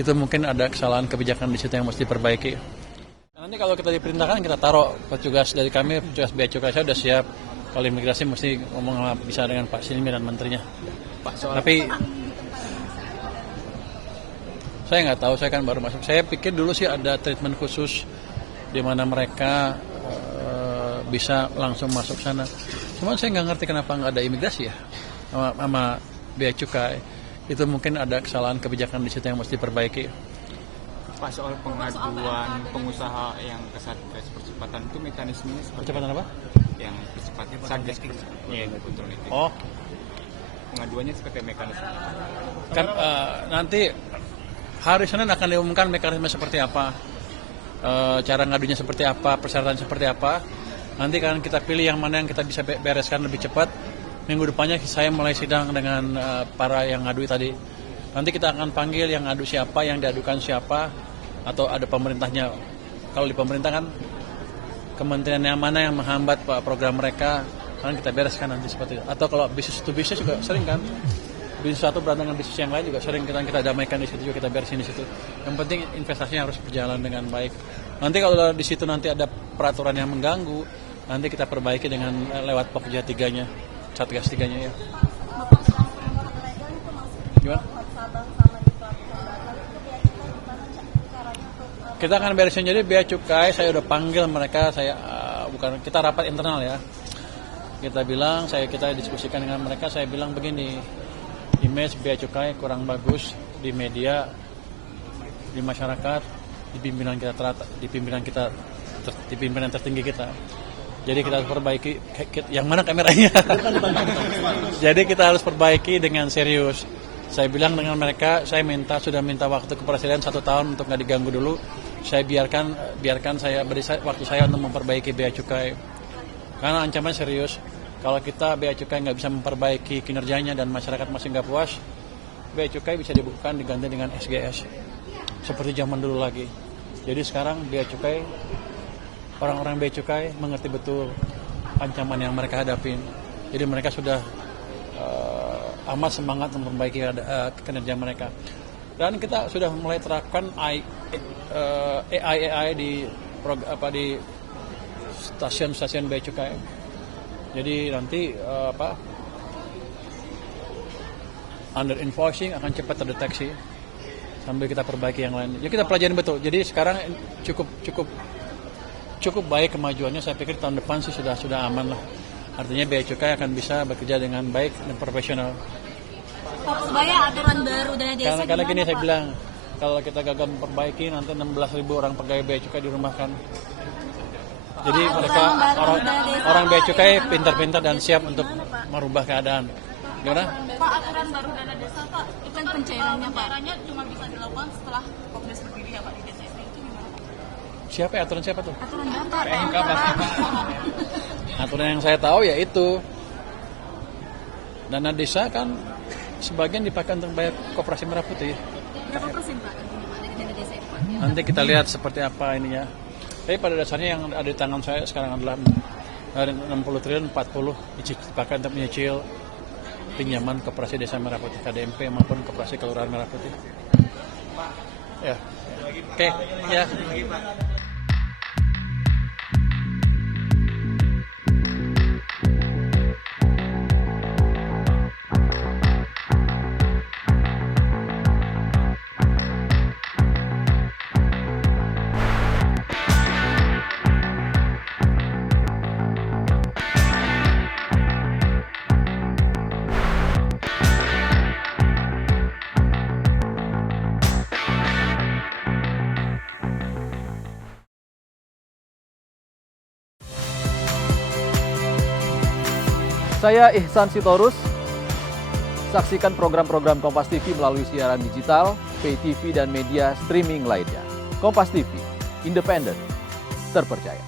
itu mungkin ada kesalahan kebijakan di situ yang mesti diperbaiki. Nanti kalau kita diperintahkan kita taruh petugas dari kami, petugas bea cukai saya sudah siap. Kalau imigrasi mesti ngomong bisa dengan Pak Silmi dan menterinya. Tapi saya nggak tahu, saya kan baru masuk. Saya pikir dulu sih ada treatment khusus di mana mereka bisa langsung masuk sana. Cuma saya nggak ngerti kenapa nggak ada imigrasi ya sama bea cukai. Itu mungkin ada kesalahan kebijakan di situ yang mesti diperbaiki. Pak, soal pengaduan pengusaha yang ke Satgas Percepatan itu mekanismenya seperti Percepatan apa? Yang percepatan Satgas kontrol itu. Oh, Pengaduannya seperti mekanisme. kan nanti hari Senin akan diumumkan mekanisme seperti apa, cara ngadunya seperti apa, persyaratan seperti apa. Nanti kan kita pilih yang mana yang kita bisa bereskan lebih cepat. Minggu depannya saya mulai sidang dengan para yang ngadu tadi. Nanti kita akan panggil yang ngadu siapa, yang diadukan siapa, atau ada pemerintahnya. Kalau di pemerintah kan kementerian yang mana yang menghambat program mereka, kan kita bereskan nanti seperti itu. Atau kalau bisnis to bisnis juga sering kan, bisnis satu berantem dengan bisnis yang lain juga sering kita damaikan di situ juga, kita beresin di situ. Yang penting investasinya harus berjalan dengan baik. Nanti kalau di situ nanti ada peraturan yang mengganggu, nanti kita perbaiki dengan lewat Pokja 3-nya, Satgas 3-nya ya. Gimana? Kita akan beresin, jadi bea cukai saya udah panggil mereka, kita rapat internal ya. Kita bilang, kita diskusikan dengan mereka, saya bilang begini, image bea cukai kurang bagus di media, di masyarakat, di pimpinan tertinggi kita. Jadi kita harus perbaiki, yang mana kameranya? Jadi kita harus perbaiki dengan serius. Saya bilang dengan mereka, saya sudah minta waktu ke Presiden 1 tahun untuk nggak diganggu dulu. Saya biarkan saya beri waktu saya untuk memperbaiki bea cukai. Karena ancaman serius. Kalau kita bea cukai nggak bisa memperbaiki kinerjanya dan masyarakat masih nggak puas, bea cukai bisa dibukukan diganti dengan SGS. Seperti zaman dulu lagi. Jadi sekarang bea cukai, orang-orang bea cukai mengerti betul ancaman yang mereka hadapin. Jadi mereka sudah amat semangat memperbaiki kinerja mereka. Dan kita sudah mulai terapkan AI di stasiun-stasiun bea cukai. Jadi nanti under invoicing akan cepat terdeteksi sambil kita perbaiki yang lain. Jadi kita pelajari betul. Jadi sekarang cukup baik kemajuannya. Saya pikir tahun depan sih sudah aman lah. Artinya bea cukai akan bisa bekerja dengan baik dan profesional. Supaya aturan baru dan desa. Karena gini saya bilang, kalau kita gagal memperbaiki nanti 16.000 orang pegawai bea cukai dirumahkan. Jadi mereka orang bea cukai pintar-pintar dan siap untuk merubah keadaan. Gimana? Pak, aturan baru dana desa Pak, itu kan pencairannya Pak. Pencairannya cuma bisa dilakukan setelah Kongres berdiri ya Pak di desa itu gimana Pak? Siapa ya aturan siapa tuh? Aturan Bapak. PMK pasti Pak. Aturan yang saya tahu ya itu. Dana desa kan sebagian dipakai untuk bayar koperasi Merah Putih. Berapa persen Pak dari dana desa itu Pak? Nanti kita lihat seperti apa ininya. Tapi pada dasarnya yang ada di tangan saya sekarang adalah dari 60 triliun 40 dipakai untuk menyicil pinjaman koperasi Desa Merah Putih KDMP maupun koperasi Kelurahan Merah Putih. Ya. Oke, ya. Saya Ihsan Sitorus. Saksikan program-program Kompas TV melalui siaran digital, pay TV, dan media streaming lainnya. Kompas TV, independen, terpercaya.